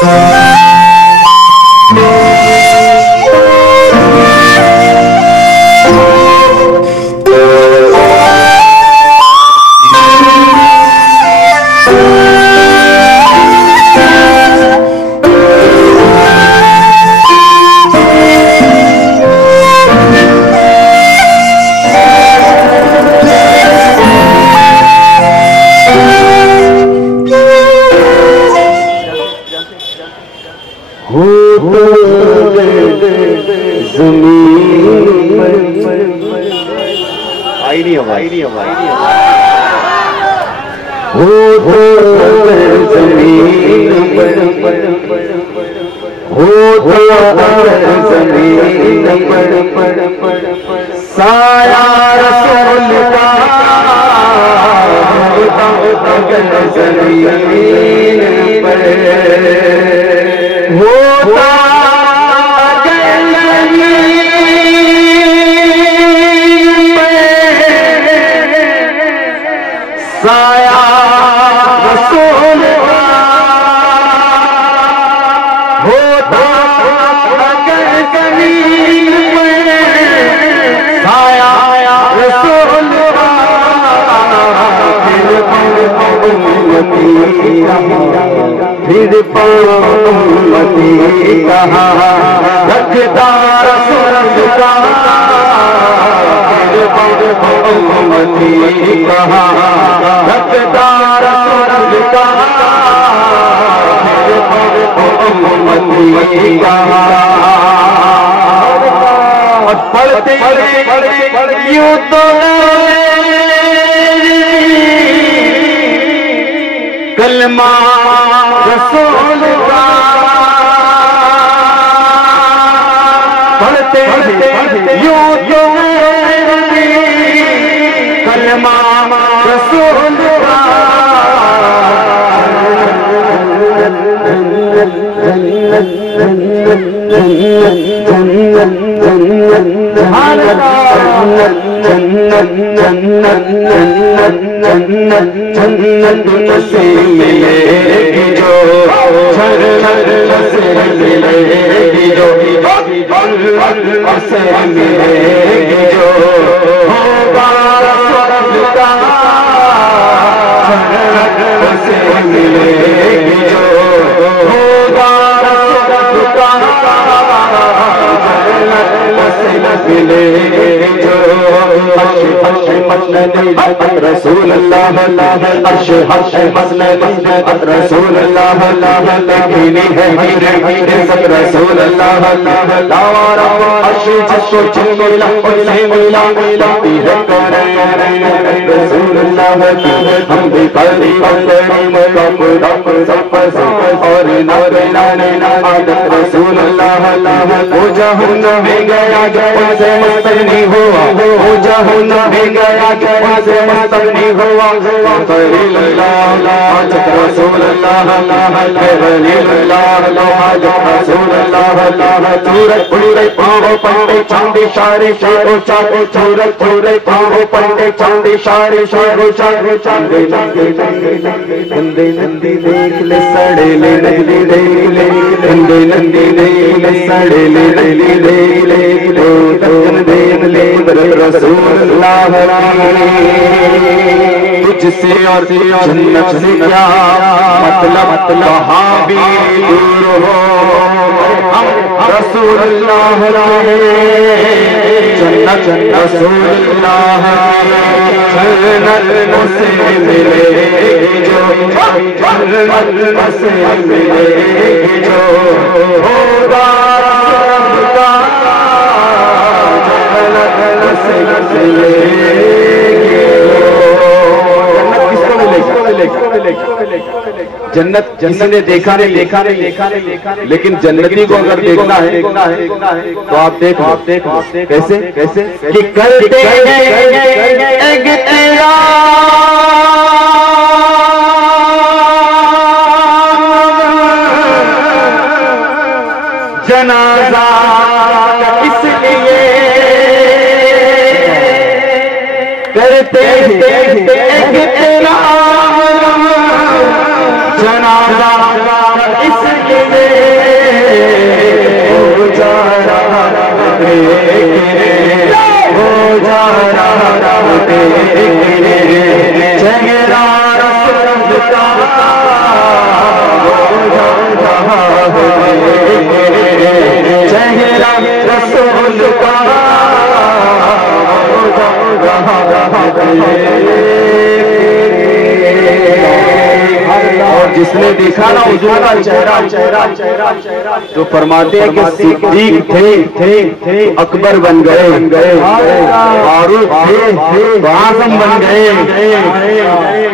کلمہ رسول کا پڑھتے یوں تو کلمہ رسول کا جنت نصیب ملے گی جو جنت نصیب ملے گی جو جنت نصیب ملے گی جو ہوگا رسول کا جنت نصیب ملے گی جو ہوگا رسول کا جنت نصیب ملے گی جو رسول اللہ عرش حرش مسند رسول اللہ لکھنی ہے سب رسول اللہ دعوارا عرش جس کو جمیلا اسے ملا لاتی ہے کریں رسول اللہ ہم بھی قلبی وقتی مقام رب سب اور نانے عادت رسول اللہ ہو جہنم میں گیا جو سے مستغنی ہوا ہو جہنم میں گیا جو سے مستغنی ہوا خلیل اللہ حاجت رسول اللہ خلیل اللہ حاجت رسول اللہ چورت پورے پاؤں پنڈے چاندی شارے شیرو چاندے چورت پورے پاؤں پنڈے چاندی شارے شیرو چاندے چاندے نندے نندی دیکھ لے سڑے لے نندی دیکھ لے نندے نندی دیکھ لے سڑے لے نندی دیکھ لے دیکھ لے رسول اللہ تجھ سے اور جنت سے کیا مطلب وہاں بھی دور ہو رسول اللہ جنت رسول اللہ جنت سے ملے گی جو جنت سے ملے گی جو ہوگا رسول کا جنت سے ملے گی جنت جس نے دیکھا نہیں لیکن جنتی کو اگر دیکھنا ہے تو آپ دیکھو کیسے کہ کرتے جنازہ اس لیے کرتے جنازہ اس لیے جس نے دیکھا نا حضور کا چہرہ تو فرماتے ہیں کہ صدیق تھے اکبر بن گئے، فاروق تھے اعظم بن گئے،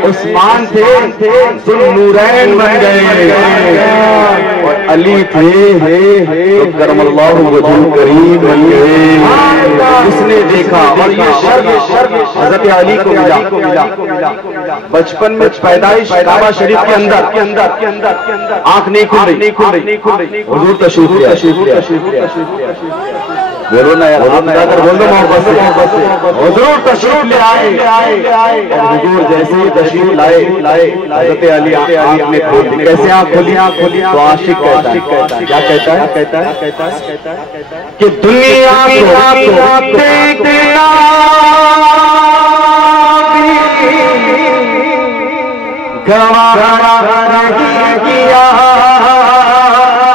عثمان تھے ذوالنورین بن گئے، اور علی تھے تو کرم اللہ وجہ کریم بن گئے۔ جس نے دیکھا، اور یہ شرف حضرت علی کو ملا۔ بچپن میں پیدائش کعبہ شریف کے اندر آنکھ نہیں کھل رہی، حضور تشریف لے بولو نا یار، آپ جا کر بول دو محبت سے، حضور تشریف لے آئے، اور حضور جیسے ہی تشریف لائے حضرت علی آنکھ میں کھولی۔ کیسے آنکھ کھولی؟ تو عاشق کہتا ہے، کیا کہتا ہے کہ دنیا کو دیکھنا گوارا نہیں کیا،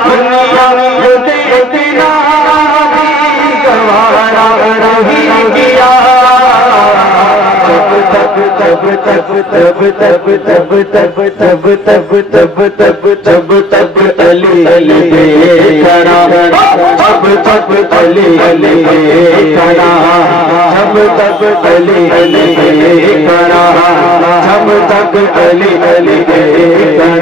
دنیا کو دیکھنا گوارا نہیں کیا، تب علی کھڑا، جب تک علی کھڑا، جب تک علی کھڑا، جب تک علی کھڑا۔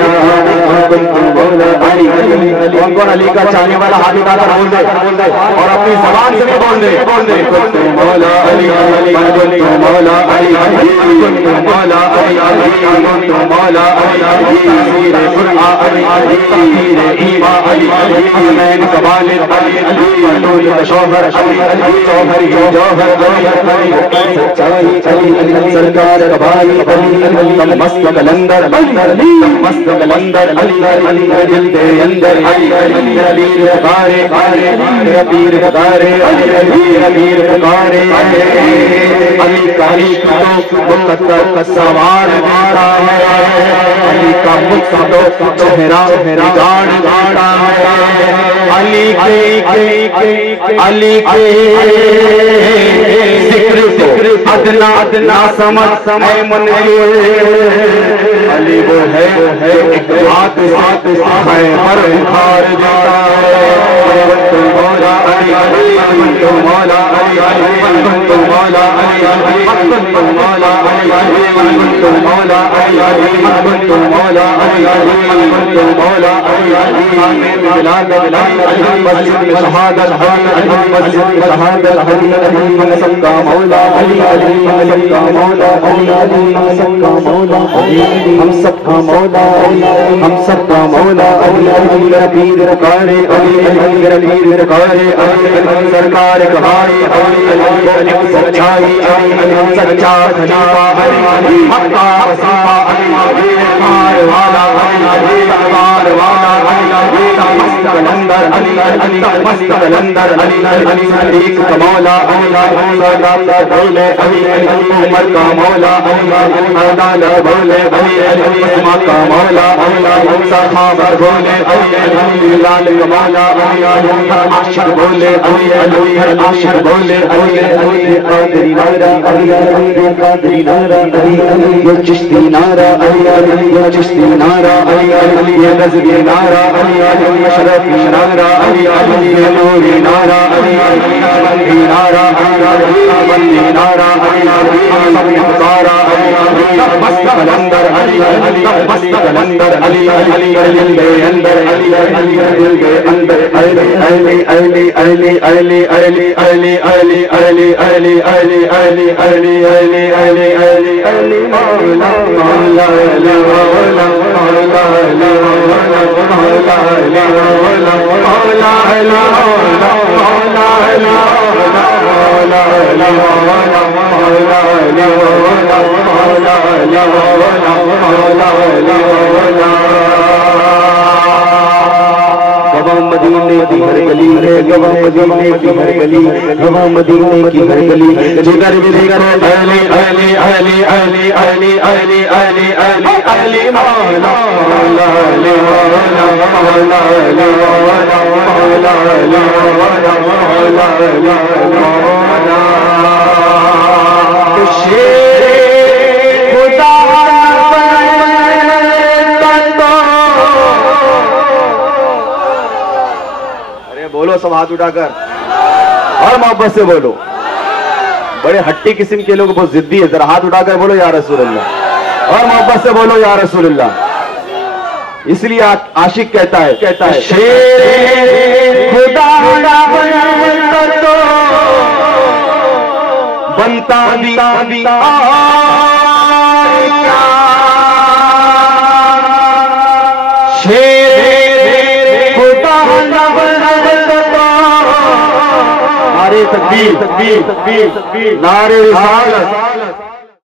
کون علی کا چاہنے والا ہاتھ اٹھا کر بول دے، اور اپنی زبان سے بھی بول دے، مولا علی، مولا علی، مولا علی، مولا علی، ایمان علی، حسنین کبالر علی، نور شوہر علی، جوہر جوہر علی، سچائی علی، سرکار کبائی علی، مست کلندر علی، مست کلندر علی، دل کے اندر علی، پیر پکارے پیر پکارے پیر پکارے، علی کا مقدر کا سوار دیتا ہے، علی کا مقدر چہرہ جاڑ دیتا ہے، علی کے ذکر ادنا سمجھ اے منکر، علی وہ ہے ایک ہاتھ خیبر اٹھار دیتا ہے۔ مولا علی، مولا علی، مولا علی، مولا علی، مولا علی، مولا علی، مولا علی، مسجد شہادت مسجد شہادت سب کا مولا علی، سب کا مولا علی، سب کا مولا علی، ہم سب کا مولا علی، ہم سب کا مولا علی، پیر پکارے علی، پیر پکارے علی، سرکار کبھائی علی، سچائی علی، سچا خلیفہ علی، حق کا وسیفہ علی، مار والا علی، تلوار والا علی، مست کلندر علی، مست کلندر علی، صدیق کا مولا علی، سردار بولے علی، عمر کا مولا علی، مردان بولے علی، عثمان کا مولا علی، صحابہ بولے علی، بلال کا مولا علی، عاشق بولے علی، عاشق بولے علی، قادری نعرہ علی، قادری نعرہ علی، یہ چشتی نعرہ علی، یہ چشتی نعرہ علی، یہ غزلی نعرہ علی، اشرفی نعرہ علی، یہ نوری نعرہ علی، بندی نعرہ علی، بندی نعرہ علی، ہم سب نے پکارا علی، مست کلندر علی، مست کلندر علی، دل کے اندر علی، دل کے اندر علی، علی علی علی علی علی علی علی علی علی علی علی علی علی علی علی علی مولا مولا علی مولا مولا علی مولا مولا علی مولا مولا علی مولا مولا علی مولا مولا علی مولا مولا علی مولا مولا علی مولا مولا علی مولا۔ گواہ مدینے کی ہر گلی ہے، گواہ مدینے کی ہر گلی، گواہ مدینے کی ہر گلی، جگر جگر علی علی علی علی علی علی علی علی علی مولا مولا علی مولا مولا علی مولا مولا علی مولا مولا علی مولا۔ شیر خدا بولو سب ہاتھ اٹھا کر اور محبت سے بولو. بڑے ہٹی قسم کے لوگ بہت ضدی ہے, ذرا ہاتھ اٹھا کر بولو یا رسول اللہ اور محبت سے بولو یا رسول اللہ. اس لیے عاشق کہتا ہے شیر خدا تو بنتا شیر خدا نعرے تکبیر نعرے رسالت